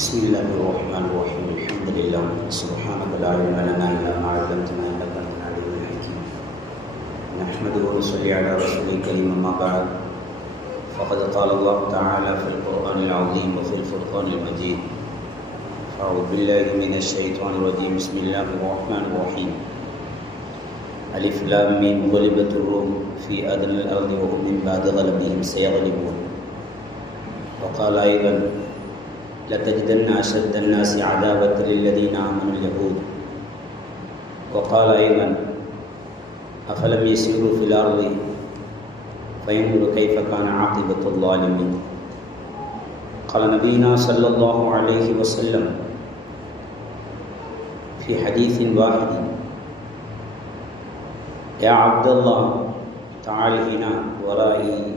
بسم الله الرحمن الرحيم الحمد لله سبحانك لا علم لنا الا ما علمتنا انك انت العليم الحكيم نحمده ونصلي على رسوله الكريم اما بعد فقد قال الله تعالى في القران العظيم وفي الفرقان المجيد اعوذ بالله من الشيطان الرجيم بسم الله الرحمن الرحيم ألف لام ميم غلبت الروم في أدنى الأرض وهم من بعد غلبهم سيغلبون وقال أيضا لتجدن أشد الناس عداوة للذين آمنوا اليهود. وقال أيضا أفلم يسيروا في الأرض؟ فينظروا كيف كان عاقبة الظالمين. قال نبينا صلى الله عليه وسلم في حديث واحد يا عبد الله تعال هنا ورائي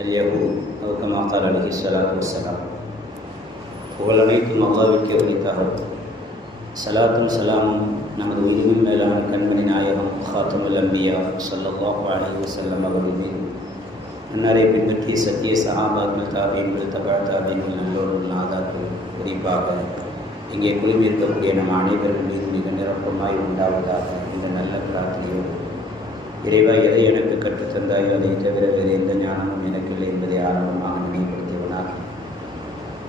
اليهود أو كما قال عليه الصلاة والسلام. புகழமைக்கும் அல்லாவிற்கே அல்லாவிற்கு உரித்தார்கள். சலாத்தும் சலாமும் நமது உயிரின் மேலான கண்மணி நாயகம் ஹாத்தமுல் அம்பியா சொல்லல்லாஹு அலைஹி வஸல்லம் அவர்கள் அன்னாரை பின்பற்றி சத்திய சஹாபாக்கள் தாபீன்கள் தபா தாபீன்கள் நல்லோர்கள் நாதாக்கள் குறிப்பாக இங்கே குழுமிருக்கக்கூடிய நம் அனைவரும் மீது மிக நிரப்பமாய் உண்டாவதாக இந்த நல்ல பிரார்த்தனையோடு. இறைவா எதை எனக்கு கற்றுத்தந்தாயோ அதை தவிர வேறு எந்த ஞானமும் எனக்கில்லை என்பதை ஆரம்பம்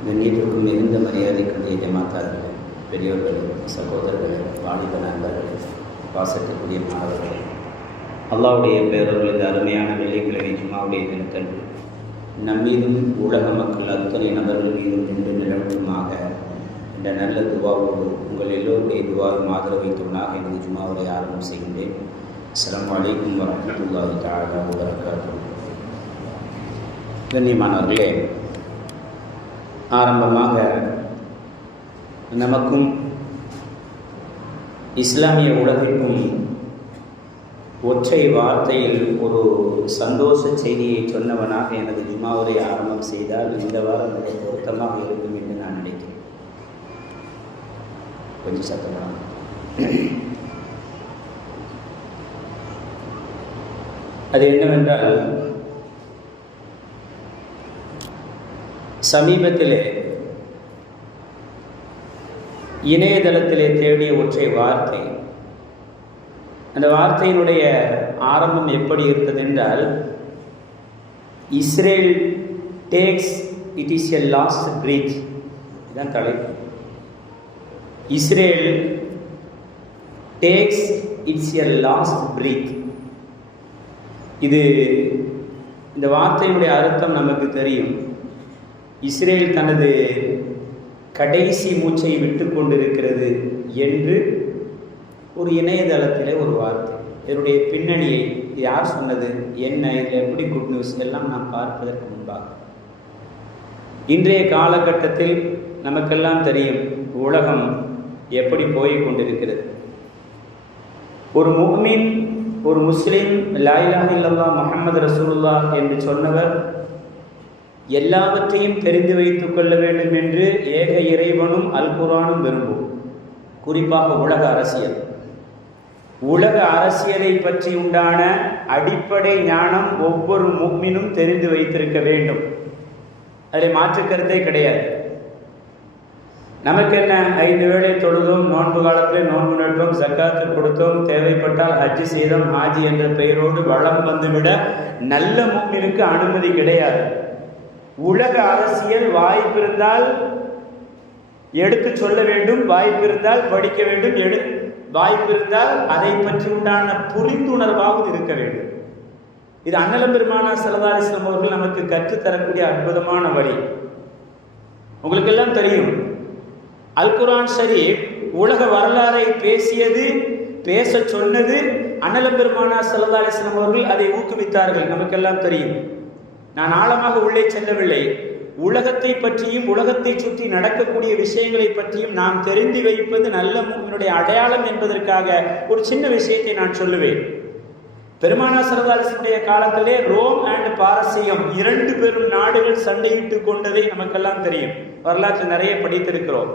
நீட்டிற்கும் மிகுந்த மரியாதைக்குரிய ஜமாத்தார்களே பெரியோர்களே சகோதரர்களே வாலிப நண்பர்களே வாசத்துக்குரிய மாணவர்களே. அல்லாவுடைய பேரர்கள் இந்த அருமையான வெள்ளிக்கிழமை ஜுமாவுடைய தினத்தன்று நம்மீதும் உலக மக்கள் அத்தனை நபர்கள் மீதும் நின்று நிலவட்டுமாக இந்த நல்ல துவாவோடு உங்கள் எல்லோருடைய துவாவும் ஆதரவைத்துவனாக எனது ஜுமாவுடைய ஆரம்பம் செய்கின்றேன். அஸ்லாம் வலைக்கும் வரமத்துல்லாஹி தாலா வரகாத்து கண்ணியமானவர்களே ஆரம்பமாக நமக்கும் இஸ்லாமிய உலகிற்கும் ஒற்றை வார்த்தையில் ஒரு சந்தோஷ செய்தியை சொன்னவனாக எனது ஜுமாவுரை ஆரம்பம் செய்தால் இந்த வாரம் மிக பொருத்தமாக இருக்கும் என்று நான் நினைக்கிறேன். கொஞ்சம் சத்தமாக அது என்னவென்றால் சமீபத்திலே இணையதளத்திலே தேடிய ஒற்றை வார்த்தை. அந்த வார்த்தையினுடைய ஆரம்பம் எப்படி இருந்தது என்றால் Israel takes it is a last breath இதுதான் தலைப்பு Israel takes it's a last breath இது இந்த வார்த்தையினுடைய அர்த்தம் நமக்கு தெரியும். இஸ்ரேல் தனது கடைசி மூச்சை விட்டு கொண்டிருக்கிறது என்று ஒரு இணையதளத்தில் ஒரு வார்த்தை. இதனுடைய பின்னணியை யார் சொன்னது? என்ன? இதில் எப்படி குட் நியூஸ் எல்லாம் நாம் பார்ப்பதற்கு முன்பாக. இன்றைய காலகட்டத்தில் நமக்கெல்லாம் தெரியும் உலகம் எப்படி போய் கொண்டிருக்கிறது. ஒரு முஹ்மின் ஒரு முஸ்லீம் லாயிலா இல்லல்லா முகமது ரசூல்லா என்று சொன்னவர் எல்லாவற்றையும் தெரிந்து வைத்துக் கொள்ள வேண்டும் என்று ஏக இறைவனும் அல் குரானும் விரும்பும். குறிப்பாக உலக அரசியல். உலக அரசியலை பற்றி உண்டான அடிப்படை ஞானம் ஒவ்வொரு முக்மினும் தெரிந்து வைத்திருக்க வேண்டும். அதில் மாற்று கருத்தே கிடையாது. நமக்கு என்ன? ஐந்து வேளை தொழுதும் நோன்பு காலத்தில் நோன்பு நட்போம் சக்காத்து கொடுத்தோம் தேவைப்பட்டால் ஹஜ்ஜு செய்தோம் ஹாஜி என்ற பெயரோடு வளம் வந்துவிட நல்ல முக்மினுக்கு அனுமதி கிடையாது. உலக அரசியல் வாய்ப்பு இருந்தால் எடுத்து சொல்ல வேண்டும் வாய்ப்பு இருந்தால் படிக்க வேண்டும் எடு வாய்ப்பு இருந்தால் அதை பற்றி உண்டான புரிந்துணர்வாவது இருக்க வேண்டும். இது அன்னலம் பெருமானா சரதாரிஸ்லம் அவர்கள் நமக்கு கற்றுத்தரக்கூடிய அற்புதமான வழி. உங்களுக்கெல்லாம் தெரியும் அல் குரான் ஷரீப் உலக வரலாறை பேசியது பேச சொன்னது அன்னலம் பெருமானா சல்லா அவர்கள் அதை ஊக்குவித்தார்கள். நமக்கெல்லாம் தெரியும். நான் ஆழமாக உள்ளே செல்லவில்லை. உலகத்தை பற்றியும் உலகத்தை சுற்றி நடக்கக்கூடிய விஷயங்களை பற்றியும் நாம் தெரிந்து வைப்பது நல்ல மூமினுடைய அடையாளம் என்பதற்காக ஒரு சின்ன விஷயத்தை நான் சொல்லுவேன். பெருமானா சரதாரிசனுடைய காலத்திலே ரோம் அண்ட் பாரசீகம் இரண்டு பெரும் நாடுகள் சண்டையிட்டு கொண்டதை நமக்கெல்லாம் தெரியும். வரலாற்றில் நிறைய படித்திருக்கிறோம்.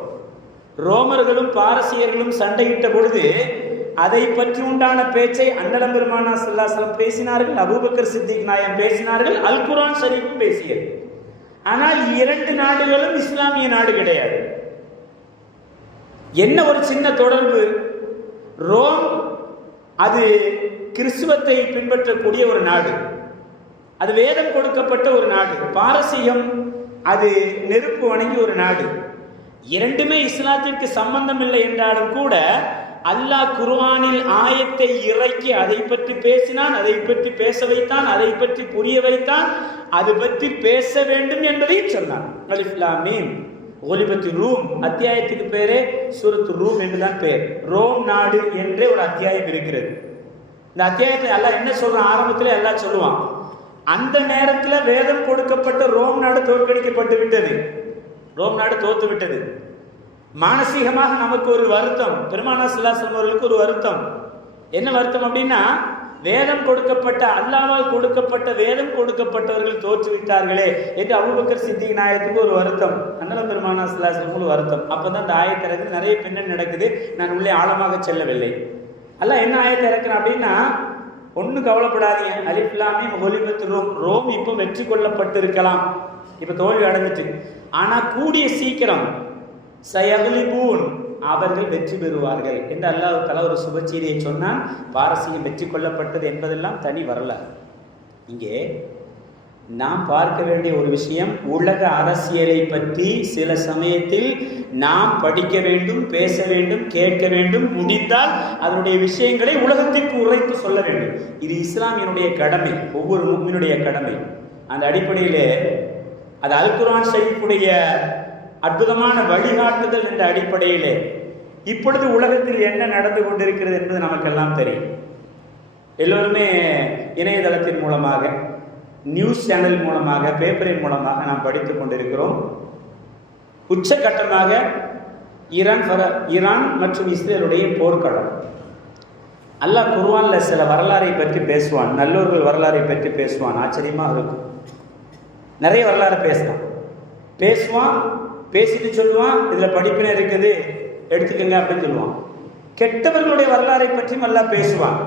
ரோமர்களும் பாரசீகர்களும் சண்டையிட்ட பொழுது அதை பற்றி உண்டான பேச்சை அன்னலம் பெருமானா சல்லாசலம் பேசினார்கள் அபூபக்கர் சித்திக் நாயம் பேசினார்கள் அல் குரான் ஷரீஃப் பேசியது. ஆனால் இரண்டு நாடுகளும் இஸ்லாமிய நாடு கிடையாது. என்ன ஒரு சின்ன தொடர்பு? ரோம் அது கிறிஸ்துவத்தை பின்பற்றக்கூடிய ஒரு நாடு. அது வேதம் கொடுக்கப்பட்ட ஒரு நாடு. பாரசீகம் அது நெருப்பு வணங்கி ஒரு நாடு. இரண்டுமே இஸ்லாத்திற்கு சம்பந்தம் இல்லை என்றாலும் கூட அல்லாஹ் குர்ஆனில் ஆயத்தை இறக்கி அதை பற்றி பேசினான் அதை பற்றி பேச வைத்தான் அதை பற்றி புரிய வைத்தான் அது பற்றி பேச வேண்டும் என்பதையும் சொன்னான். அலிஃப்லாமீம் ஒலிபத்தி ரூம் அத்தியாயத்துக்கு பேரே சூரத்து ரூம் என்றுதான் பேர். ரோம் நாடு என்றே ஒரு அத்தியாயம் இருக்கிறது. இந்த அத்தியாயத்தை எல்லாம் என்ன சொல்றான்? ஆரம்பத்தில் எல்லாம் சொல்லுவான் அந்த நேரத்தில் வேதம் கொடுக்கப்பட்ட ரோம் நாடு தோற்கடிக்கப்பட்டு விட்டது. ரோம் நாடு தோத்து விட்டது மானசீகமாக நமக்கு ஒரு வருத்தம். பெருமானா சிலாசம் அவர்களுக்கு ஒரு வருத்தம். என்ன வருத்தம் அப்படின்னா வேதம் கொடுக்கப்பட்ட அல்லாவால் கொடுக்கப்பட்ட வேதம் கொடுக்கப்பட்டவர்கள் தோற்றுவிட்டார்களே என்று அபுபக்கர் சித்தி நாயத்துக்கு ஒரு வருத்தம். அண்ணல பெருமானா சிலாசம் ஒரு வருத்தம். அப்பதான் இந்த ஆயத்திறகு நிறைய பின்னணி நடக்குது. நான் உள்ளே ஆழமாக செல்லவில்லை. அல்ல என்ன ஆயத்தை இறக்குறேன் அப்படின்னா ஒன்றும் கவலைப்படாதீங்க. அலிப்லாமே ஒலிபத்து ரோம். ரோம் இப்போ வெற்றி கொள்ளப்பட்டு இருக்கலாம் இப்போ தோல்வி அடைஞ்சிட்டு. ஆனால் கூடிய சீக்கிரம் சயகுலிபூன். அவர்கள் வெற்றி பெறுவார்கள். என்று அல்லாஹ் தலா ஒரு சுபச்செய்தியை சொன்னான். பாரசீகம் வெற்றி கொள்ளப்பட்டது என்பதெல்லாம் தனி வரலாறு. இங்கே நாம் பார்க்க வேண்டிய ஒரு விஷயம் உலக அரசியலை பற்றி சில சமயத்தில் நாம் படிக்க வேண்டும் பேச வேண்டும் கேட்க வேண்டும் முடிந்தால் அதனுடைய விஷயங்களை உலகத்திற்கு உரைத்து சொல்ல வேண்டும். இது இஸ்லாமியனுடைய கடமை ஒவ்வொரு முக்மினுடைய கடமை. அந்த அடிப்படையிலே அது அல்குரான் ஷரீஃபுடைய அற்புதமான வழிகாட்டுதல் என்ற அடிப்படையிலே இப்பொழுது உலகத்தில் என்ன நடந்து கொண்டிருக்கிறது என்பது நமக்கெல்லாம் தெரியும். எல்லோருமே இணையதளத்தின் மூலமாக நியூஸ் சேனல் மூலமாக பேப்பரின் மூலமாக நாம் படித்து கொண்டிருக்கிறோம். உச்சகட்டமாக ஈரான் ஈரான் மற்றும் இஸ்ரேலுடைய போர்க்களம். அல்லாஹ் குர்ஆன்ல சில வரலாறை பற்றி பேசுவான் நல்லோர்கள் வரலாறை பற்றி பேசுவான். ஆச்சரியமாக இருக்கும். நிறைய வரலாறு பேசலாம். பேசுவான் பேசிட்டு சொல்லுவான் இதுல படிப்பினை இருக்குது எடுத்துக்கங்க அப்படின்னு சொல்லுவான். கெட்டவர்களுடைய வரலாறை பற்றியும் நல்லா பேசுவான்.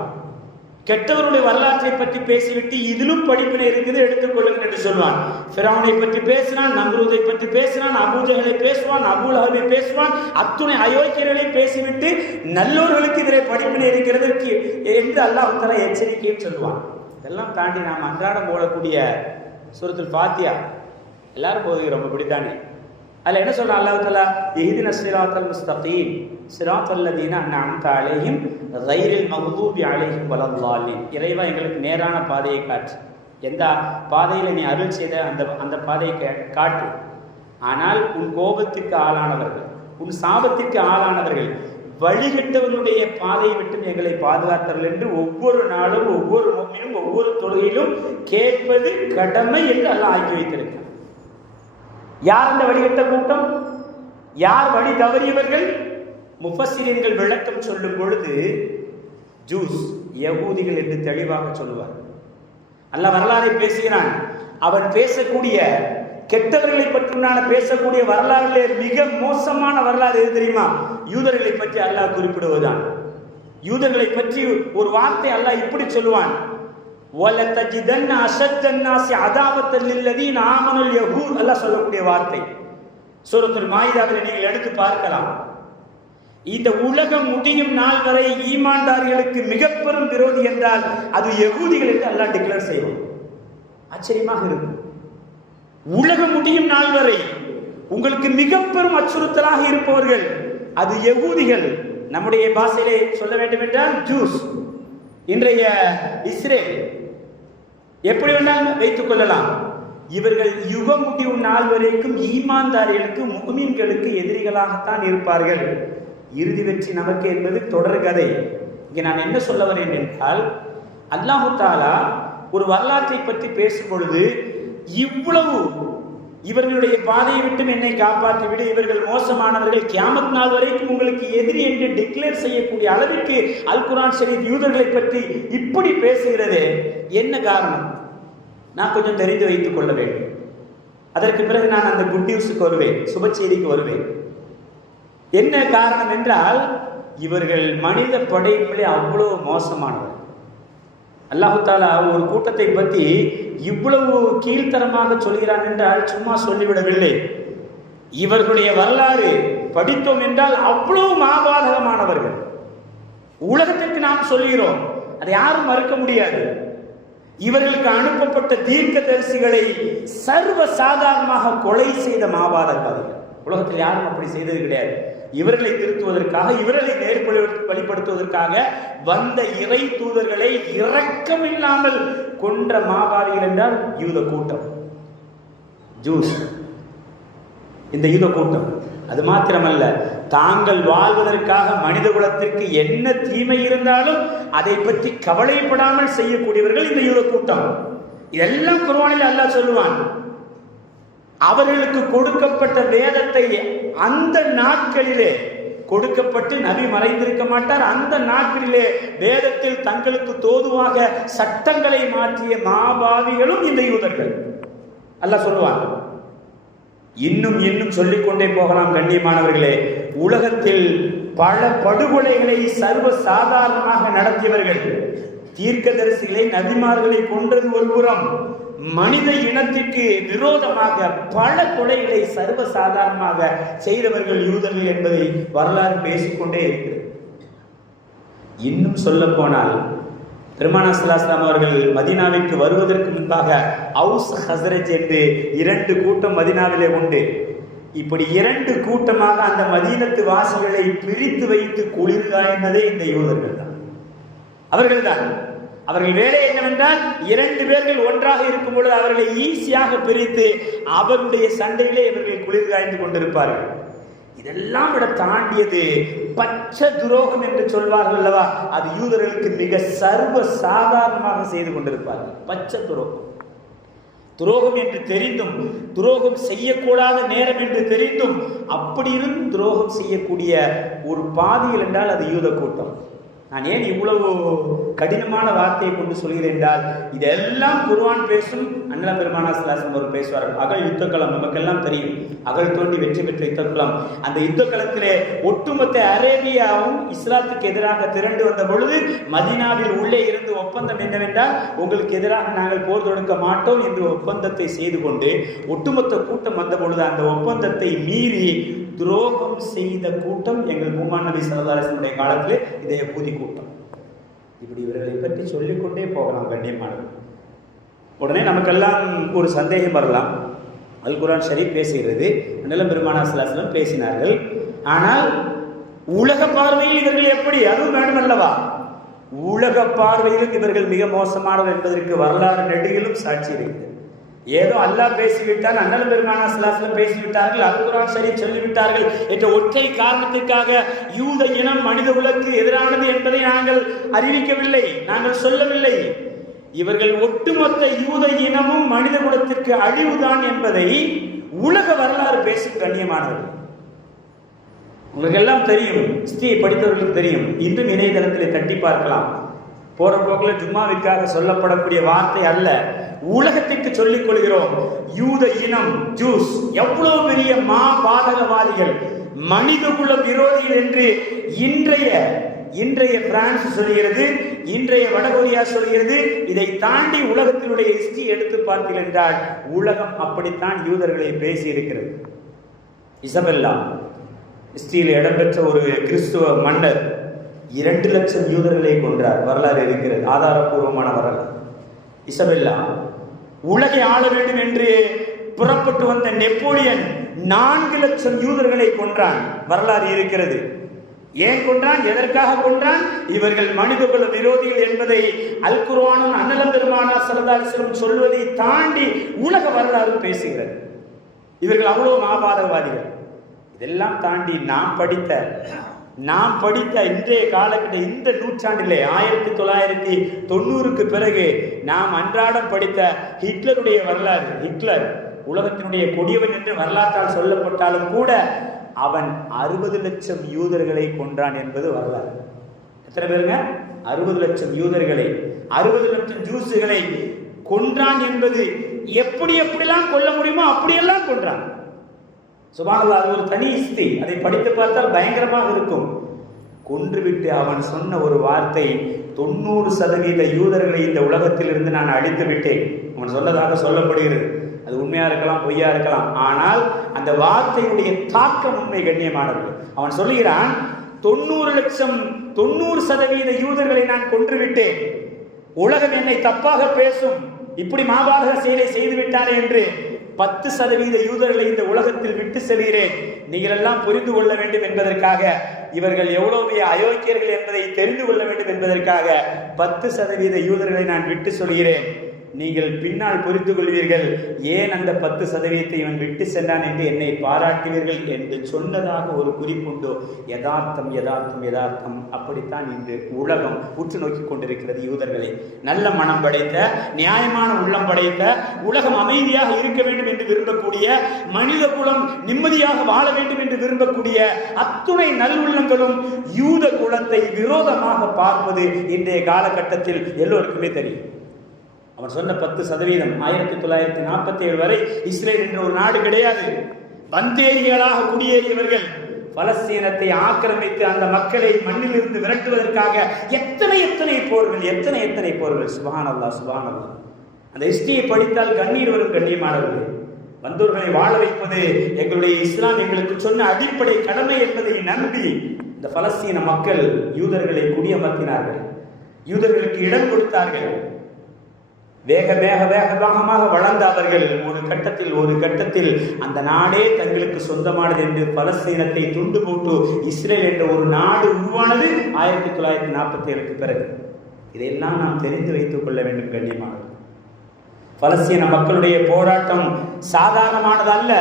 கெட்டவருடைய வரலாற்றை பற்றி பேசிவிட்டு இதிலும் படிப்பினை இருக்குது எடுத்துக்கொள்ளுங்கள் என்று சொல்வான் ஃபிரௌனை பற்றி பேசினான் நம்ரூதை பற்றி பேசினான் அபூஜகளை பேசுவான் அபூலஹபை பேசுவான் அத்துணை அயோக்கியர்களை பேசிவிட்டு நல்லோர்களுக்கு இதிலே படிப்பினை இருக்கிறது என்று அல்லாஹ் தலா எச்சரிக்கையும் சொல்லுவான். இதெல்லாம் தாண்டி நாம் அன்றாடம் போடக்கூடிய சுரத்தில் பாத்தியா எல்லாரும் போதுகிறோம் பிடித்தானே? அதில் என்ன சொல்றான் அல்லாஹ் தலா இஹ்தின சிராத்தல் முஸ்தகீம். சிராத்தல் லதீனா அன்அம்த அலேஹிம் ரயிலில் மகதூபி அலேஹிம் வலல்லாலின் இறைவா எங்களுக்கு நேரான பாதையை காட்டு. எந்த? பாதையில் நீ அருள் செய்த அந்த அந்த பாதையை காட்டு. ஆனால் உன் கோபத்துக்கு ஆளானவர்கள் உன் சாபத்திற்கு ஆளானவர்கள் வழிகட்டவர்களுடைய பாதையை விட்டு எங்களை பாதுகாத்தார்கள் என்று ஒவ்வொரு நாளும் ஒவ்வொரு மொழியிலும் ஒவ்வொரு தொழுகையிலும் கேட்பது கடமை என்று அல்லாஹ் ஆக்கி வைத்திருக்கிறார் யார் அந்த வழிகட்ட கூட்டம்? யார் வழி தவறியவர்கள்? முஃபசிரியர்கள் விளக்கம் சொல்லும் பொழுது ஜூஸ் யகூதிகள் என்று தெளிவாக சொல்லுவார். அல்ல வரலாறை பேசுகிறான். அவர் பேசக்கூடிய கெட்டவர்களை பற்றினால பேசக்கூடிய வரலாறுகளே மிக மோசமான வரலாறு எது தெரியுமா? யூதர்களை பற்றி அல்லாஹ் குறிப்பிடுவதுதான். யூதர்களை பற்றி ஒரு வார்த்தை அல்லாஹ் இப்படி சொல்லுவான். ஒலத்தஜிதன் அசத்தன்னாசி அதாபத்தன் இல்லதீன் ஆமனல் யகூர் எல்லாம் சொல்லக்கூடிய வார்த்தை. சூரத்தில் மாயிதாவில் நீங்கள் எடுத்து பார்க்கலாம். இந்த உலகம் முடியும் நாள் வரை ஈமான்தார்களுக்கு மிகப்பெரும் விரோதி என்றால் அது எகூதிகள் என்று அல்லாஹ் டிக்ளேர் செய்யும் ஆச்சரியமாக இருக்கும். உலகம் முடியும் நாள் வரை உங்களுக்கு மிகப்பெரும் அச்சுறுத்தலாக இருப்பவர்கள் அது யகூதிகள். நம்முடைய பாஷையிலே சொல்ல வேண்டும் என்றால் ஜூஸ். இன்றைய இஸ்ரேல் எப்படி வேணாலும் வைத்துக் கொள்ளலாம். இவர்கள் யுக முடிவு நாள் வரைக்கும் ஈமான்தாரிகளுக்கு முகமீன்களுக்கு எதிரிகளாகத்தான் இருப்பார்கள். இறுதி வெற்றி நமக்கு என்பது தொடர் கதை. இங்கே நான் என்ன சொல்ல வரேன் என்றால் அல்லாஹு தாலா ஒரு வரலாற்றை பற்றி பேசும் பொழுது இவ்வளவு இவர்களுடைய பாதையை விட்டும் என்னை காப்பாற்றி விடு இவர்கள் மோசமானவர்கள் கியாமத் நாள் வரைக்கும் உங்களுக்கு எதிரி என்று டிக்ளேர் செய்யக்கூடிய அளவிற்கு அல் குரான் ஷரீப் யூதர்களை பற்றி இப்படி பேசுகிறது. என்ன காரணம்? நான் கொஞ்சம் தெரிந்து வைத்துக் கொள்ள வேண்டும். அதற்கு பிறகு நான் அந்த குட் நியூஸுக்கு வருவேன் சுப செய்திக்கு வருவேன். என்ன காரணம் என்றால் இவர்கள் மனித படைப்பிலே அவ்வளோ மோசமானவர். அல்லாஹு தாலா ஒரு கூட்டத்தை பற்றி இவ்வளவு கீழ்த்தரமாக சொல்கிறான் என்றால் சும்மா சொல்லிவிடவில்லை. இவர்களுடைய வரலாறு படித்தோம் என்றால் அவ்வளவு மாபாதகமானவர்கள் உலகத்திற்கு நாம் சொல்கிறோம் அதை யாரும் மறுக்க முடியாது. இவர்களுக்கு அனுப்பப்பட்ட தீர்க்க தரிசிகளை சர்வ சாதாரணமாக கொலை செய்த மாபாதகவாதிகள் உலகத்தில் யாரும் அப்படி செய்தது கிடையாது. இவர்களை திருத்துவதற்காக இவர்களை நேர்படி வழிபடுத்துவதற்காக வந்த இறை தூதர்களை இரக்கம் இல்லாமல் கொன்ற மாபாவிகள் என்றால் யூத கூட்டம். ஜூஸ். இந்த யூத கூட்டம். அது மாத்திரமல்ல தாங்கள் வாழ்வதற்காக மனித குலத்திற்கு என்ன தீமை இருந்தாலும் அதை பற்றி கவலைப்படாமல் செய்யக்கூடியவர்கள் இந்த யூத கூட்டம். இதெல்லாம் குர்ஆனில் அல்லாஹ் சொல்லுவான். அவர்களுக்கு கொடுக்கப்பட்ட வேதத்தை அந்த நாட்களிலே கொடுக்கப்பட்டு நபி மறைந்திருக்க மாட்டார். அந்த நாட்களிலே வேதத்தில் தங்களுக்கு தோதுவாக சட்டங்களை மாற்றிய மாபாவிகளும் இந்த யூதர்கள். அல்லாஹ் சொல்லுவான். இன்னும் இன்னும் சொல்லிக்கொண்டே போகலாம் கண்ணியமானவர்களே. உலகத்தில் பல படுகொலைகளை சர்வ சாதாரணமாக நடத்தியவர்கள் தீர்க்கதரிசிகளை நபிமார்களை கொன்றது ஒருபுறம் மனித இனத்திற்கு விரோதமாக பல கொலைகளை சர்வ சாதாரணமாக செய்தவர்கள் யூதர்கள் என்பதை வரலாறு பேசிக்கொண்டே இருக்கிறது. இன்னும் சொல்ல போனால் பெருமானா சுல்லாஸ்லாம் அவர்கள் மதினாவிற்கு வருவதற்கு முன்பாக அவுஸ் ஹசரஜ் என்று இரண்டு கூட்டம் மதினாவிலே உண்டு. இப்படி இரண்டு கூட்டமாக அந்த மதீனத்து வாசிகளை பிரித்து வைத்து குளிர் காய்ந்ததே இந்த யூதர்கள் தான். அவர்கள்தான் அவர்கள் வேலை என்னவென்றால் இரண்டு பேர்கள் ஒன்றாக இருக்கும் பொழுது அவர்களை ஈஸியாக பிரித்து அவருடைய சண்டையிலே இவர்கள் குளிர் காய்ந்து கொண்டிருப்பார்கள். இதெல்லாம் விட தாண்டியது பச்சை துரோகம் என்று சொல்வார்கள் அல்லவா? அது யூதர்களுக்கு மிக சர்வ சாதாரணமாக செய்து கொண்டிருப்பார்கள். பச்சை துரோகம். துரோகம் என்று தெரிந்தும் துரோகம் செய்யக்கூடாத நேரம் என்று தெரிந்தும் அப்படி இருந்து துரோகம் செய்யக்கூடிய ஒரு பாதியில் என்றால் அது யூத கூட்டம். நான் ஏன் இவ்வளவு கடினமான வார்த்தையை கொண்டு சொல்கிறேன் என்றால் இதெல்லாம் குருவான் பேசும் அண்ணல பெருமானா சிலாசம் அவர் பேசுவார்கள். அகல் யுத்தக்களம் நமக்கெல்லாம் தெரியும். அகல் தோண்டி வெற்றி பெற்ற யுத்தக்களம் அந்த யுத்தக்களத்திலே ஒட்டுமொத்த அரேபியாவும் இஸ்லாத்துக்கு எதிராக திரண்டு வந்த பொழுது மதினாவில் உள்ளே இருந்து ஒப்பந்தம் என்னவென்றால் உங்களுக்கு எதிராக நாங்கள் போர் தொடுக்க மாட்டோம் என்று ஒப்பந்தத்தை செய்து கொண்டு ஒட்டுமொத்த கூட்டம் வந்த பொழுது அந்த ஒப்பந்தத்தை மீறி துரோகம் செய்த கூட்டம் எங்கள் மூமான் நபி சரதாரசனுடைய காலத்தில் இதய பூதி கூட்டம். இப்படி இவர்களை பற்றி சொல்லிக்கொண்டே போகலாம் கண்ணியமானது உடனே நமக்கெல்லாம் ஒரு சந்தேகம் வரலாம். அல் குரான் ஷரீப் பேசுகிறது. நிலம் பெருமானா சலாசலம் பேசினார்கள். ஆனால் உலக பார்வையில் இவர்கள் எப்படி? அதுவும் வேண்டும் அல்லவா? உலக பார்வையிலும் இவர்கள் மிக மோசமானவர் என்பதற்கு வரலாறு நெடுகிலும் சாட்சி இருக்கிறது. ஏதோ அல்லாஹ் பேசிவிட்டார் அண்ணல் பெருமானா சிலாசில பேசிவிட்டார்கள் அல்குரான் சரி சொல்லிவிட்டார்கள் என்ற ஒற்றை காரணத்திற்காக யூத இனம் மனித உலக்கு எதிரானது என்பதை நாங்கள் அறிவிக்கவில்லை நாங்கள் சொல்லவில்லை. இவர்கள் ஒட்டுமொத்த யூத இனமும் மனித குலத்திற்கு அழிவுதான் என்பதை உலக வரலாறு பேசும் கண்ணியமானவர்கள் உங்களுக்கு எல்லாம் தெரியும் ஸ்ரீ படித்தவர்களுக்கு தெரியும் இன்றும் இணையதளத்தில் தட்டி பார்க்கலாம். போற போக்கில் ஜும்மாவிற்காக சொல்லப்படக்கூடிய வார்த்தை அல்ல. உலகத்திற்கு சொல்லிக் கொள்கிறோம். யூத இனம் ஜூஸ் எவ்வளவு பெரிய மா பாதகவாதிகள் மனித குல விரோதிகள் என்று இன்றைய இன்றைய பிரான்ஸ் சொல்கிறது இன்றைய வடகொரியா சொல்கிறது இதை தாண்டி உலகத்தினுடைய ஹிஸ்டரி எடுத்து பார்த்தீர்கள் என்றால் உலகம் அப்படித்தான் யூதர்களை பேசி இருக்கிறது இசபெல்லா ஹிஸ்டரியில் இடம்பெற்ற ஒரு கிறிஸ்துவ மன்னர் இரண்டு லட்சம் யூதர்களை கொன்றார். வரலாறு இருக்கிறது. ஆதாரபூர்வமான வரலாறு. இசபெல்லா உலகை ஆள வேண்டும் என்று புறப்பட்டு வந்த நெப்போலியன் நான்கு லட்சம் யூதர்களை கொன்றான். வரலாறு இருக்கிறது. ஏன் கொன்றான்? எதற்காக கொன்றான்? இவர்கள் மனிதகுல விரோதிகள் என்பதை அல் குர்ஆனும் அன்னலம் பெருமானா சரதாரிசனம் சொல்வதை தாண்டி உலக வரலாறு பேசுகிறது. இவர்கள் அவ்வளவு மாபாதவாதிகள் இதெல்லாம் தாண்டி நாம் படித்த நாம் படித்த இன்றைய காலகட்ட இந்த நூற்றாண்டிலே ஆயிரத்தி தொள்ளாயிரத்தி தொண்ணூறுக்கு பிறகு நாம் அன்றாடம் படித்த ஹிட்லருடைய வரலாறு ஹிட்லர் உலகத்தினுடைய கொடியவன் என்று வரலாற்றால் சொல்லப்பட்டாலும் கூட அவன் அறுபது லட்சம் யூதர்களை கொன்றான் என்பது வரலாறு. எத்தனை பேருங்க? அறுபது லட்சம் யூதர்களை அறுபது லட்சம் ஜூஸுகளை கொன்றான் என்பது எப்படி எப்படிலாம் கொல்ல முடியுமோ அப்படியெல்லாம் கொன்றான். சுபானல்லா அது ஒரு தனி இஸ்தி அதை படித்து பார்த்தால் பயங்கரமாக இருக்கும். கொன்றுவிட்டு அவன் சொன்ன ஒரு வார்த்தை தொண்ணூறு சதவீத யூதர்களை இந்த உலகத்திலிருந்து நான் அழித்து விட்டேன். அவன் சொன்னதாக சொல்லப்படுகிறது. அது உண்மையா இருக்கலாம் பொய்யா இருக்கலாம். ஆனால் அந்த வார்த்தையுடைய தாக்கம் உண்மை கண்ணியமானது. அவன் சொல்லுகிறான் தொண்ணூறு லட்சம் தொண்ணூறு சதவீத யூதர்களை நான் கொன்று விட்டேன் உலகம் என்னை தப்பாக பேசும். இப்படி மாபாரத செயலை செய்து விட்டாரே என்று. பத்து சதவீத யூதர்களை இந்த உலகத்தில் விட்டு செல்கிறேன். நீங்கள் எல்லாம் புரிந்து கொள்ள வேண்டும் என்பதற்காக இவர்கள் எவ்வளவு அயோக்கியர்கள் என்பதை தெரிந்து கொள்ள வேண்டும் என்பதற்காக பத்து சதவீத யூதர்களை நான் விட்டு சொல்கிறேன். நீங்கள் பின்னால் புரிந்து கொள்வீர்கள். ஏன் அந்த பத்து சதவீதத்தை இவன் விட்டு சென்றான் என்று என்னை பாராட்டுவீர்கள் என்று சொன்னதாக ஒரு குறிப்புண்டோ? யதார்த்தம் யதார்த்தம் யதார்த்தம். அப்படித்தான் இன்று உலகம் உற்று நோக்கி கொண்டிருக்கிறது யூதர்களை. நல்ல மனம் படைத்த நியாயமான உள்ளம் படைத்த உலகம் அமைதியாக இருக்க வேண்டும் என்று விரும்பக்கூடிய மனித குலம் நிம்மதியாக வாழ வேண்டும் என்று விரும்பக்கூடிய அத்துணை நல்லுள்ளங்களும் யூத குலத்தை விரோதமாக பார்ப்பது இன்றைய காலகட்டத்தில் எல்லோருக்குமே தெரியும். அவர் சொன்ன பத்து சதவீதம் ஆயிரத்தி தொள்ளாயிரத்தி நாற்பத்தி ஏழு வரை இஸ்ரேல் என்ற ஒரு நாடு கிடையாது. பந்தேரிகளாக குடியேறியவர்கள் பலஸ்தீனத்தை ஆக்கிரமித்து அந்த மக்களை மண்ணிலிருந்து விரட்டுவதற்காக எத்தனை எத்தனை போர்கள் எத்தனை எத்தனை போர்கள்? சுபான் அல்லா சுபான் அல்லா அந்த ஹிஸ்டியை படித்தால் கண்ணீர் வரும் கண்ணியமானவர்கள். வந்தோர்களை வாழ வைப்பது எங்களுடைய இஸ்லாம் எங்களுக்கு சொன்ன அடிப்படை கடமை என்பதை நம்பி இந்த பலஸ்தீன மக்கள் யூதர்களை குடியமர்த்தினார்கள். யூதர்களுக்கு இடம் கொடுத்தார்கள். வேக வேக வேக வேகமாக வளர்ந்த அவர்கள் ஒரு கட்டத்தில் ஒரு கட்டத்தில் அந்த நாடே தங்களுக்கு சொந்தமானது என்று பலஸ்தீனத்தை துண்டு போட்டு இஸ்ரேல் என்ற ஒரு நாடு உருவானது ஆயிரத்தி தொள்ளாயிரத்தி நாற்பத்தி ஏழுக்கு பிறகு. இதையெல்லாம் நாம் தெரிந்து வைத்துக் கொள்ள வேண்டும் கண்ணியமாக. பலஸ்தீன மக்களுடைய போராட்டம் சாதாரணமானது அல்ல.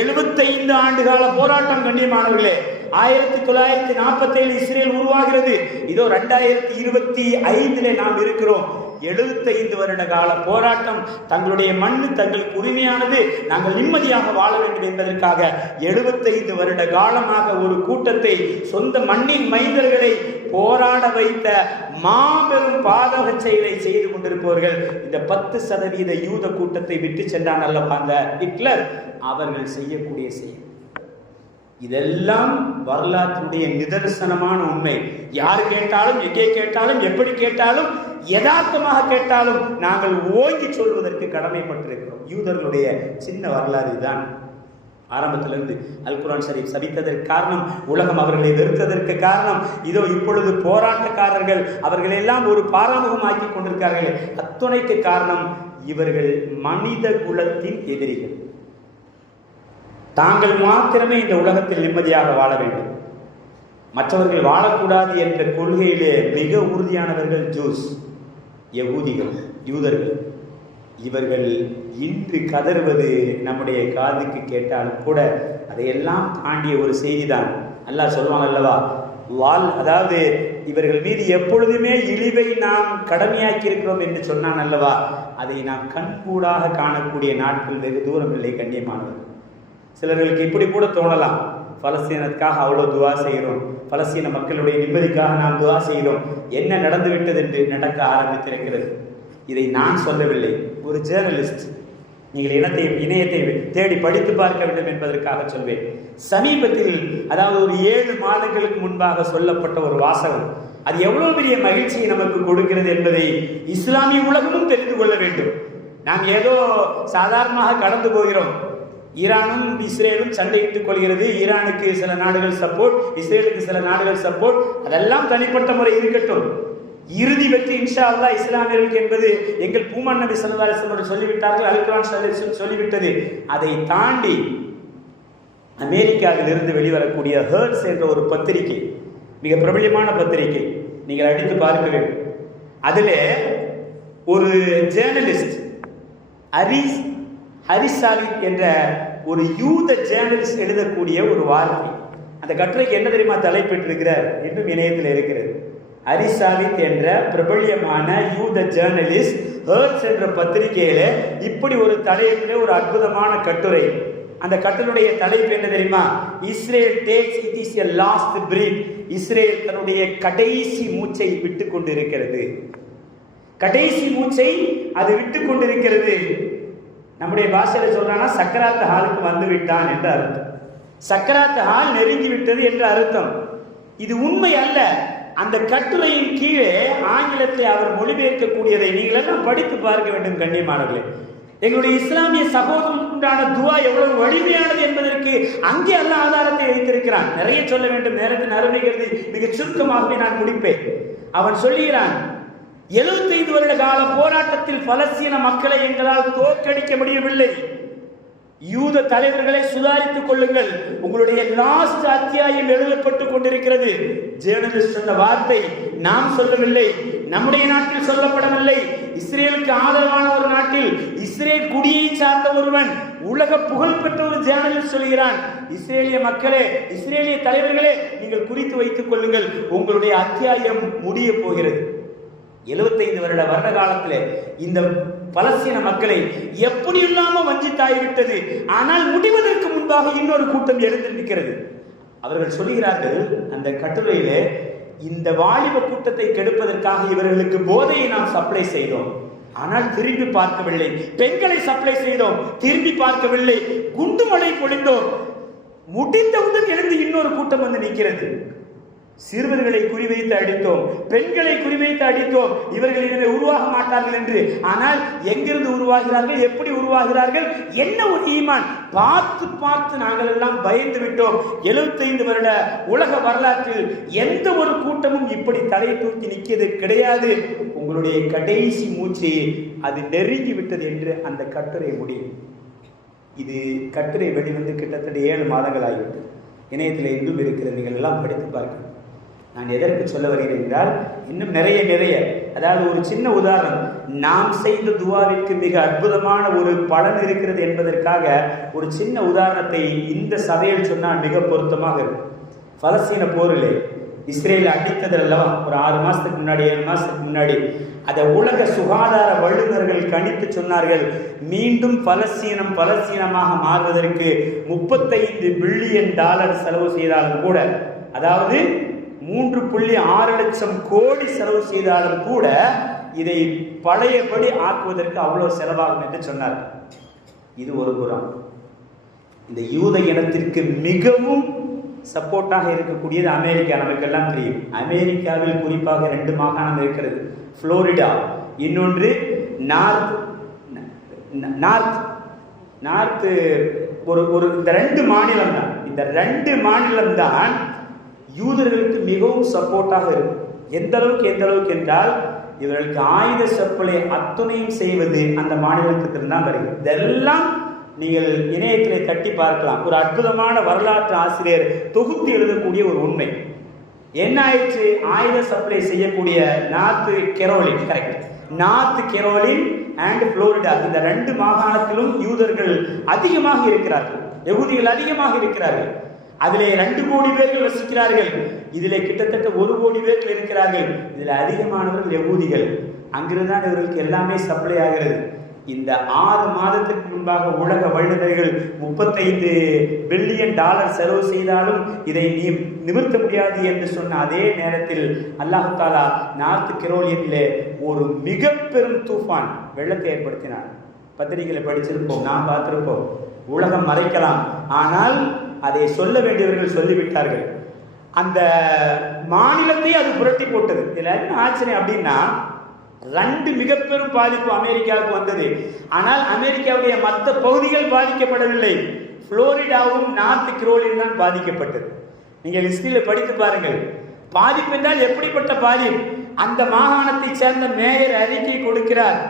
எழுபத்தைந்து ஆண்டுகால போராட்டம் கண்ணியமானவர்களே ஆயிரத்தி தொள்ளாயிரத்தி நாற்பத்தி ஏழு இஸ்ரேல் உருவாகிறது. இதோ ரெண்டாயிரத்தி இருபத்தி ஐந்திலே நாம் இருக்கிறோம். எழுபத்தைந்து வருட கால போராட்டம் தங்களுடைய மண் தங்களுக்கு உரிமையானது. நாங்கள் நிம்மதியாக வாழ வேண்டும் என்பதற்காக எழுபத்தைந்து வருட காலமாக ஒரு கூட்டத்தை சொந்த மண்ணின் மைந்தர்களை போராட வைத்த மாபெரும் பாதக செயலை செய்து கொண்டிருப்பவர்கள் இந்த பத்து சதவீத யூத கூட்டத்தை விட்டு சென்றான் அல்லவா அந்த ஹிட்லர்? அவர்கள் செய்யக்கூடிய செயல். இதெல்லாம் வரலாற்றுடைய நிதர்சனமான உண்மை. யார் கேட்டாலும் எங்கே கேட்டாலும் எப்படி கேட்டாலும் யதார்த்தமாக கேட்டாலும் நாங்கள் ஓங்கி சொல்வதற்கு கடமைப்பட்டிருக்கிறோம். யூதர்களுடைய சின்ன வரலாறு இதுதான். ஆரம்பத்திலிருந்து அல் குரான் ஷரீப் சபித்ததற்கு காரணம் உலகம் அவர்களை வெறுத்ததற்கு காரணம். இதோ இப்பொழுது போராட்டக்காரர்கள் அவர்களெல்லாம் ஒரு பாராமுகமாக்கி கொண்டிருக்கிறார்கள். அத்துணைக்கு காரணம் இவர்கள் மனித குலத்தின் எதிரிகள். தாங்கள் மாத்திரமே இந்த உலகத்தில் நிம்மதியாக வாழ வேண்டும். மற்றவர்கள் வாழக்கூடாது என்ற கொள்கையிலே மிக உறுதியானவர்கள் ஜூஸ் யகூதிகள் யூதர்கள். இவர்கள் இன்று கதறுவது நம்முடைய காதுக்கு கேட்டாலும் கூட அதையெல்லாம் தாண்டிய ஒரு செய்திதான். நல்லா சொல்லுவாங்க அல்லவா? வால் அதாவது இவர்கள் மீது எப்பொழுதுமே இழிவை நாம் கடமையாக்கி இருக்கிறோம் என்று சொன்னான் அல்லவா? அதை நாம் கண்கூடாக காணக்கூடிய நாட்கள் வெகு தூரம் இல்லை கண்ணியமானவர்கள். சிலர்களுக்கு இப்படி கூட தோணலாம். பலஸ்தீனத்துக்காக அவ்வளோ துவா செய்கிறோம். பலஸ்தீன மக்களுடைய நிம்மதிக்காக நாம் துவா செய்கிறோம். என்ன நடந்து விட்டது என்று நடக்க ஆரம்பித்திருக்கிறது. இதை நான் சொல்லவில்லை. ஒரு ஜேர்னலிஸ்ட் நீங்கள் இனத்தை இணையத்தை தேடி படித்து பார்க்க வேண்டும் என்பதற்காக சொல்வேன். சமீபத்தில் அதாவது ஒரு ஏழு மாதங்களுக்கு முன்பாக சொல்லப்பட்ட ஒரு வாசகம். அது எவ்வளவு பெரிய மகிழ்ச்சியை நமக்கு கொடுக்கிறது என்பதை இஸ்லாமிய உலகமும் தெரிந்து கொள்ள வேண்டும். நாம் ஏதோ சாதாரணமாக கடந்து போகிறோம். ஈரானும் இஸ்ரேலும் சண்டையிட்டுக் கொள்கிறது. ஈரானுக்கு சில நாடுகள் சப்போர்ட் இஸ்ரேலுக்கு சில நாடுகள் சப்போர்ட் அதெல்லாம் தனிப்பட்ட முறை இருக்கட்டும். இறுதி வெற்றி இன்ஷா அல்லா இஸ்லாமியர்களுக்கு என்பது எங்கள் பூமன் நபி சல்லா அலிஸ்லம் சொல்லிவிட்டார்கள் அல்குரான் சொல்லிவிட்டது. அதை தாண்டி அமெரிக்காவில் இருந்து வெளிவரக்கூடிய ஹேர்ட்ஸ் என்ற ஒரு பத்திரிகை மிக பிரபலியமான பத்திரிகை நீங்கள் அடித்து பார்க்க வேண்டும். அதில் ஒரு ஜேர்னலிஸ்ட் ஹரிஸ் ஹரிசாலி என்ற ஒரு யூத ஜேர்னலிஸ்ட் எழுதக்கூடிய ஒரு வார்த்தை. அந்த கட்டுரைக்கு என்ன தெரியுமா தலைப்பெற்றிருக்கிறார் இன்னும் இணையத்தில் இருக்கிறது. அரிசாலித் என்ற பிரபல்யமான யூத ஜேர்னலிஸ்ட் ஹேர்ட்ஸ் என்ற பத்திரிகையில இப்படி ஒரு தலைப்பில் ஒரு அற்புதமான கட்டுரை. அந்த கட்டளுடைய தலைப்பு என்ன தெரியுமா? Israel takes it is a last breath Israel தன்னுடைய கடைசி மூச்சை விட்டு கொண்டிருக்கிறது. கடைசி மூச்சை அது விட்டு கொண்டிருக்கிறது. நம்முடைய பாஷையில் சொல்றானா சக்கராத்து ஹாலுக்கு வந்து விட்டான் என்று அர்த்தம். சக்கராத்து ஹால் நெருங்கி விட்டது என்று அர்த்தம். இது உண்மை அல்ல. அந்த கட்டுரையின் கீழே ஆங்கிலத்தில் அவர் மொழிபெயர்க்கக்கூடியதை நீங்களெல்லாம் படித்து பார்க்க வேண்டும் கண்ணியமானவர்களே. எங்களுடைய இஸ்லாமிய சகோதரனுக்குண்டான துவா எவ்வளவு வலிமையானது என்பதற்கு அங்கே அல்ல ஆதாரத்தை வைத்திருக்கிறான். நிறைய சொல்ல வேண்டும் நேரத்தின் அருமைகிறது மிக சுருக்கமாகவே நான் முடிப்பேன். அவன் சொல்லுகிறான் எழுபத்தைந்து வருட கால போராட்டத்தில் பலஸ்தீன மக்களை எங்களால் தோற்கடிக்க முடியவில்லை. யூத தலைவர்களை சுதாரித்துக் கொள்ளுங்கள். உங்களுடைய லாஸ்ட் அத்தியாயம் எழுதப்பட்டுக் கொண்டிருக்கிறது. ஜேர்னலிஸ்ட் சொன்ன வார்த்தை நாம் சொல்லவில்லை நம்முடைய நாட்டில் சொல்லப்படவில்லை. இஸ்ரேலுக்கு ஆதரவான ஒரு நாட்டில் இஸ்ரேல் குடியை சார்ந்த ஒருவன் உலக புகழ்பெற்ற ஒரு ஜேர்னலிஸ்ட் சொல்கிறான் இஸ்ரேலிய மக்களே இஸ்ரேலிய தலைவர்களே நீங்கள் குறித்து வைத்துக் கொள்ளுங்கள். உங்களுடைய அத்தியாயம் முடிய போகிறது. எழுபத்தைந்து வருட வருட காலத்தில் இந்த பலஸ்தீன மக்களை எப்படி இல்லாம வஞ்சித்தாய்விட்டது? ஆனால் முடிவதற்கு முன்பாக இன்னொரு கூட்டம் எழுந்திருக்கிறது. அவர்கள் சொல்கிறார்கள் அந்த கட்டுரையிலே இந்த வாலிப கூட்டத்தை கெடுப்பதற்காக இவர்களுக்கு போதையை நாம் சப்ளை செய்தோம். ஆனால் திரும்பி பார்க்கவில்லை. பெண்களை சப்ளை செய்தோம். திரும்பி பார்க்கவில்லை. குண்டுமழை பொழிந்தோம். முடிந்தவுடன் எழுந்து இன்னொரு கூட்டம் வந்து நிற்கிறது. சிறுவர்களை குறிவைத்து அடித்தோம் பெண்களை குறிவைத்து அடித்தோம். இவர்கள் இதனை உருவாக மாட்டார்கள் என்று. ஆனால் எங்கிருந்து உருவாகிறார்கள் எப்படி உருவாகிறார்கள் என்ன ஒரு ஈமான்? பார்த்து பார்த்து நாங்கள் எல்லாம் பயந்து விட்டோம். எழுபத்தைந்து வருட உலக வரலாற்றில் எந்த ஒரு கூட்டமும் இப்படி தலை தூக்கி நிற்கிறது கிடையாது. உங்களுடைய கடைசி மூச்சு அது நெருங்கி விட்டது என்று அந்த கட்டுரை முடியும். இது கட்டுரை வெளிவந்து கிட்டத்தட்ட ஏழு மாதங்கள் ஆகிவிட்டது. இணையத்தில் இன்னும் இருக்கிற நீங்கள் எல்லாம் படித்து பார்க்கணும் நான் எதற்கு சொல்ல வருகிறேன் என்றால் இன்னும் நிறைய நிறைய. அதாவது ஒரு சின்ன உதாரணம். நாம் செய்த துவாவிற்கு மிக அற்புதமான ஒரு பலன் இருக்கிறது என்பதற்காக ஒரு சின்ன உதாரணத்தை இந்த சபையில் சொன்னால் மிக பொருத்தமாக இருக்கும். பலஸ்தீன போரிலே இஸ்ரேல் அடித்தது அல்லவா? ஒரு ஆறு மாதத்துக்கு முன்னாடி ஏழு மாதத்துக்கு முன்னாடி. அதை உலக சுகாதார வல்லுநர்கள் கணித்து சொன்னார்கள் மீண்டும் பலஸ்தீனம் பலஸ்தீனமாக மாறுவதற்கு முப்பத்தைந்து பில்லியன் டாலர் செலவு செய்தாலும் கூட அதாவது மூன்று புள்ளி ஆறு லட்சம் கோடி செலவு செய்தாலும் கூட இதை பழையபடி ஆக்குவதற்கு அவ்வளவு செலவாகும் என்று சொன்னார். இது ஒரு புறம் இந்த யூத இனத்திற்கு மிகவும் சப்போர்ட்டாக இருக்கக்கூடியது அமெரிக்கா. நமக்கெல்லாம் தெரியும். அமெரிக்காவில் குறிப்பாக ரெண்டு மாகாணம் இருக்கிறது. புளோரிடா இன்னொன்று நார்த் நார்த் நார்த்து ஒரு ஒரு இந்த ரெண்டு மாநிலம் தான். இந்த ரெண்டு மாநிலம் தான் யூதர்களுக்கு மிகவும் சப்போர்ட்டாக இருக்கும். எந்த அளவுக்கு எந்த அளவுக்கு என்றால் இவர்களுக்கு ஆயுத சப்பலை அத்துணையும் செய்வது அந்த மாநிலத்திற்கு தான் வருகிறது இதெல்லாம் நீங்கள் இணையத்திலே தட்டி பார்க்கலாம். ஒரு அற்புதமான வரலாற்று ஆசிரியர் தொகுத்து எழுதக்கூடிய ஒரு உண்மை. என்ன ஆயிடுச்சு ஆயுத சப்ளை செய்யக்கூடிய North Carolina correct North Carolina and Florida இந்த ரெண்டு மாகாணத்திலும் யூதர்கள் அதிகமாக இருக்கிறார்கள். எகுதிகள் அதிகமாக இருக்கிறார்கள். அதிலே ரெண்டு கோடி பேர்கள் வசிக்கிறார்கள். இதிலே கிட்டத்தட்ட ஒரு கோடி பேர்கள் இருக்கிறார்கள். இதில் அதிகமானவர்கள் யகூதிகள். அங்கிருந்து தான் இவர்களுக்கு எல்லாமே சப்ளை ஆகிறது. இந்த ஆறு மாதத்துக்கு முன்பாக உலக வல்லுநர்கள் முப்பத்தைந்து பில்லியன் டாலர் செலவு செய்தாலும் இதை நீ நிமிர்த்த முடியாது என்று சொன்ன அதே நேரத்தில் அல்லாஹு தாலா நார்த் கெரோலியனிலே ஒரு மிக பெரும் தூஃபான் வெள்ளத்தை ஏற்படுத்தினார். பத்திரிகையில் படிச்சிருப்போம் நாம் பார்த்திருப்போம். உலகம் மறைக்கலாம். ஆனால் அதை சொல்ல வேண்டியவர்கள் சொல்லிவிட்டார்கள். அந்த மாநிலத்தை அது புரட்டி போட்டது. இதில் என்ன ஆச்சனை அப்படின்னா ரெண்டு மிக பெரும் பாதிப்பு அமெரிக்காவுக்கு வந்தது. ஆனால் அமெரிக்காவுடைய மற்ற பகுதிகள் பாதிக்கப்படவில்லை. புளோரிடாவும் நார்த் கிரோலின் தான் பாதிக்கப்பட்டது. நீங்கள் ஹிஸ்டரியில் படித்து பாருங்கள். பாதிப்பு என்றால் எப்படிப்பட்ட பாதிப்பு? அந்த மாகாணத்தை சேர்ந்த மேயர் அறிக்கை கொடுக்கிறார்.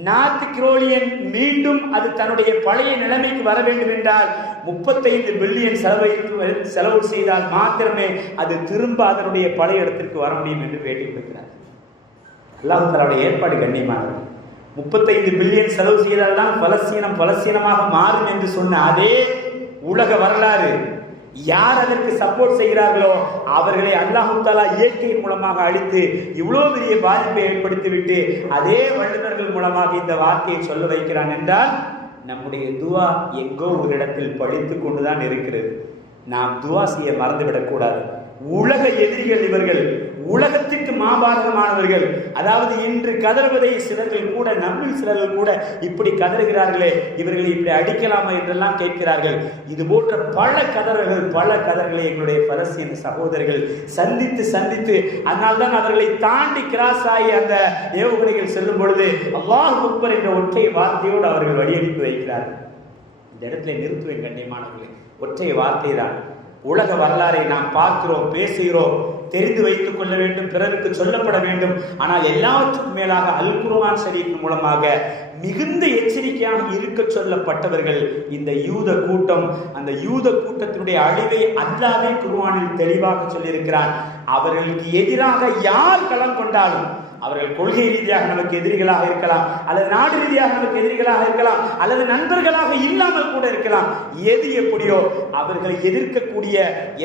நார்த் கிரோலியன் மீண்டும் அது தன்னுடைய பழைய நிலைமைக்கு வர வேண்டும் என்றால் முப்பத்தைந்து பில்லியன் செலவு செலவு செய்தால் மாத்திரமே அது திரும்ப அதனுடைய பழைய இடத்திற்கு வர முடியும் என்று பேட்டி கொடுக்கிறார் அல்லாஹாலுடைய ஏற்பாடு கண்ணியமானது. முப்பத்தைந்து பில்லியன் செலவு செய்தால் தான் பலஸ்தீனம் பலஸ்தீனமாக மாறும் என்று சொன்ன அதே உலக வரலாறு யார் அதற்கு சப்போர்ட் செய்கிறார்களோ அவர்களை அல்லாஹு தாலா இயற்கை மூலமாக அழித்து இவ்வளோ பெரிய பாதிப்பை ஏற்படுத்திவிட்டு அதே வல்லுநர்கள் மூலமாக இந்த வார்த்தையை சொல்ல வைக்கிறான் என்றால் நம்முடைய துவா எங்கோ ஒரு இடத்தில் படித்து கொண்டுதான் இருக்கிறது. நாம் துவா செய்ய மறந்துவிடக்கூடாது உலக எதிரிகள் இவர்கள் உலகத்திற்கு மாபாரதமானவர்கள். அதாவது இன்று கதறுவதை சிலர்கள் கூட நம்மில் சிலர்கள் கூட இப்படி கதறுகிறார்களே இவர்களை இப்படி அடிக்கலாமா என்றெல்லாம் கேட்கிறார்கள். இது போன்ற பல கதறல்கள் பல கதர்களை எங்களுடைய பலஸ்தீன சகோதரர்கள் சந்தித்து சந்தித்து அதனால்தான் அவர்களை தாண்டி கிராஸ் ஆகி அந்த ஏவுகணைகள் செல்லும் பொழுது அல்லாஹ் குப்பர் என்ற ஒற்றை வார்த்தையோடு அவர்கள் வழியனுப்பி வைக்கிறார்கள். இந்த இடத்துல நிறுத்துவேன் கண்ணியமானவர்களே ஒற்றை வார்த்தை தான் உலக வரலாறை நாம் பார்க்கிறோம் பேசுகிறோம். தெரிந்து வைத்துக் கொள்ள வேண்டும் பிறருக்கு சொல்லப்பட வேண்டும். ஆனால் எல்லாவற்றுக்கும் மேலாக அல் குர்ஆன் ஷரீஃப் மூலமாக மிகுந்த எச்சரிக்கையாக இருக்க சொல்லப்பட்டவர்கள் இந்த யூத கூட்டம் அந்த யூத கூட்டத்தினுடைய அழிவை அல்லாவே குர்வானில் தெளிவாக சொல்லியிருக்கிறார். அவர்களுக்கு எதிராக யார் களம் கொண்டாலும் அவர்கள் கொள்கை ரீதியாக நமக்கு எதிரிகளாக இருக்கலாம் அல்லது நாடு ரீதியாக நமக்கு எதிரிகளாக இருக்கலாம் அல்லது நண்பர்களாக இல்லாமல் கூட இருக்கலாம். எது எப்படியோ அவர்களை எதிர்க்கக்கூடிய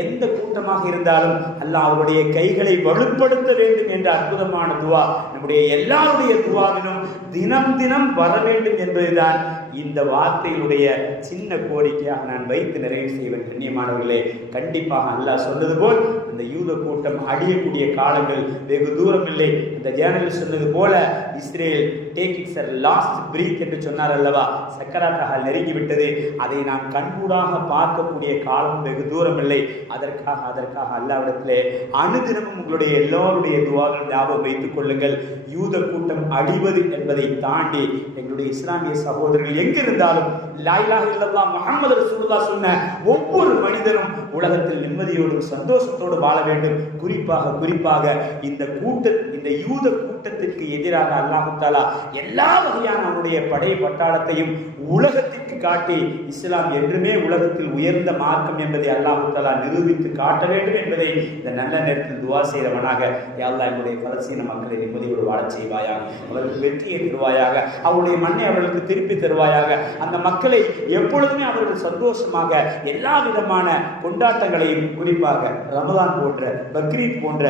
எந்த கூட்டமாக இருந்தாலும் அல்ல அவருடைய கைகளை வலுப்படுத்த வேண்டும் என்ற அற்புதமான துவா நம்முடைய எல்லாருடைய துவாவிலும் தினம் தினம் வர வேண்டும் என்பதுதான் இந்த வார்த்தையினுடைய சின்ன கோரிக்கையாக நான் வைத்து நிறைவு செய்வேன் கண்ணியமானவர்களே. கண்டிப்பாக அல்லாஹ் சொன்னது போல் அந்த யூத கூட்டம் அடியக்கூடிய காலங்கள் வெகு தூரம் இல்லை இந்த ஜேர்னலிஸ்ட் சொன்னது போல Israel take it's last breath என்று சொன்னார் அல்லவா? சக்கராத்தாக நெருங்கி விட்டது. அதை நாம் கண்கூடாக பார்க்கக்கூடிய காலம் வெகு தூரம் இல்லை அதற்காக அதற்காக அல்லாவிடத்திலே அனுதினமும் உங்களுடைய எல்லோருடைய துவாவில் ஞாபகம் வைத்துக் கொள்ளுங்கள். யூத கூட்டம் அழிவது என்பதை தாண்டி எங்களுடைய இஸ்லாமிய சகோதரர்கள் எங்கிருந்தாலும் லாயிலாக இல்லல்லா முகமது ரசூல்லா சொன்ன ஒவ்வொரு மனிதனும் உலகத்தில் நிம்மதியோடும் சந்தோஷத்தோடு வாழ வேண்டும். குறிப்பாக குறிப்பாக இந்த கூட்ட இந்த யூத கூட்டத்திற்கு எதிராக அல்லாஹு தாலா எல்லா வகையான அவனுடைய படை பட்டாளத்தையும் உலகத்திற்கு காட்டி இஸ்லாம் என்றுமே உலகத்தில் உயர்ந்த மார்க்கம் என்பதை அல்லாஹு தாலா நிரூபித்து காட்ட வேண்டும் என்பதை இந்த நல்ல நேரத்தில் துவா செய்தவனாக யாழ்லா என்னுடைய பலசீன மக்களை நிம்மதியோடு வாழச் செய்வாயாக அவர்களுக்கு வெற்றியை தருவாயாக அவருடைய மண்ணை அவர்களுக்கு திருப்பி தருவாயாக அந்த மக்களை எப்பொழுதுமே அவர்கள் சந்தோஷமாக எல்லா விதமான கொண்டாட்டங்களையும் குறிப்பாக ரமதான் போன்ற பக்ரீத் போன்ற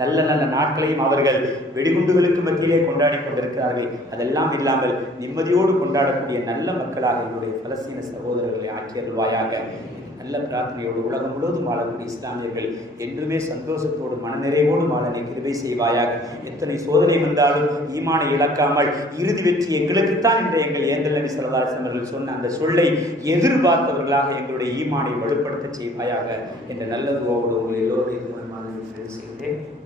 நல்ல நல்ல நாட்களையும் அவர்கள் வெடிகுண்டுகளுக்கு மத்தியிலே கொண்டாடி கொண்டிருக்கிறார்கள். அதெல்லாம் இல்லாமல் நிம்மதியோடு கொண்டாடக்கூடிய நல்ல மக்களாக என்னுடைய பலஸ்தீன சகோதரர்களை ஆக்கியருள்வாயாக நல்ல பிரார்த்தனையோடு உலகம் முழுவதும் வாழக்கூடிய இஸ்லாமியர்கள் என்றுமே சந்தோஷத்தோடு மனநிறைவோடு வாழ நீ கிருபை செய்வாயாக. எத்தனை சோதனை வந்தாலும் ஈமானை இழக்காமல் இறுதி வெற்றி எங்களுக்குத்தான் என்று எங்கள் ஏந்தல் நபி அவர்கள் சொன்ன அந்த சொல்லை எதிர்பார்த்தவர்களாக எங்களுடைய ஈமானை வலுப்படுத்த செய்வாயாக. என்ற நல்ல துவோடு உங்கள் எல்லோரையும் இது மூலமாக